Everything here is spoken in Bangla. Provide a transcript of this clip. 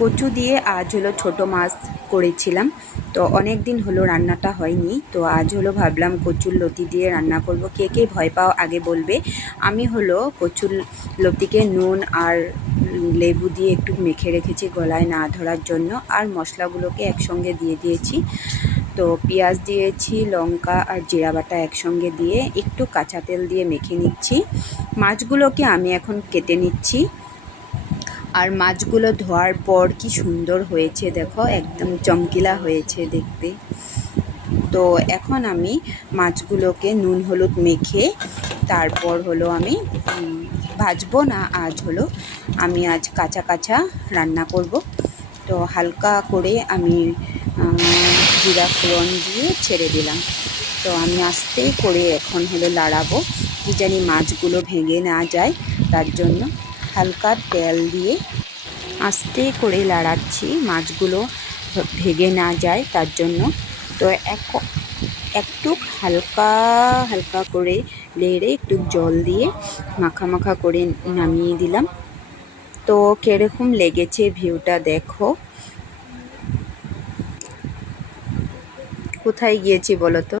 কচু দিয়ে আজ হলো ছোট মাছ করেছিলাম। তো অনেক দিন হলো রান্নাটা হয়নি, তো আজ হলো ভাবলাম কচুর লতি দিয়ে রান্না করব। কে কে ভয় পাও আগে বলবে। আমি হলো কচুর লতিকে নুন আর লেবু দিয়ে একটু মেখে রেখেছি গলায় না ধরার জন্য, আর মশলাগুলোকে একসঙ্গে দিয়ে দিয়েছি। তো পেঁয়াজ দিয়েছি, লঙ্কা আর জিরা বাটা একসঙ্গে দিয়ে একটু কাঁচা তেল দিয়ে মেখে নিচ্ছি। মাছগুলোকে আমি এখন কেটে নিচ্ছি। আর মাছগুলো ধোয়ার পর কি সুন্দর হয়েছে দেখো, একদম চমকিলা হয়েছে দেখতে। তো এখন আমি মাছগুলোকে নুন হলুদ মেখে তারপর হলো আমি ভাজবো না, আমি আজ কাঁচা কাঁচা রান্না করব। তো হালকা করে আমি জিরা ফোড়ন দিয়ে ছেড়ে দিলাম। তো আমি আস্তে করে এখন হলো লাড়াবো, কি জানি মাছগুলো ভেঙে না যায়, তার জন্য হালকা তেল দিয়ে আস্তে করে লাড়াচ্ছি, মাছগুলো ভেঙে না যায় তার জন্য। তো একটু হালকা হালকা করে নেড়ে একটু জল দিয়ে মাখা মাখা করে নামিয়ে দিলাম। তো কীরকম লেগেছে ভিউটা দেখো। কোথায় গিয়েছি বলো তো।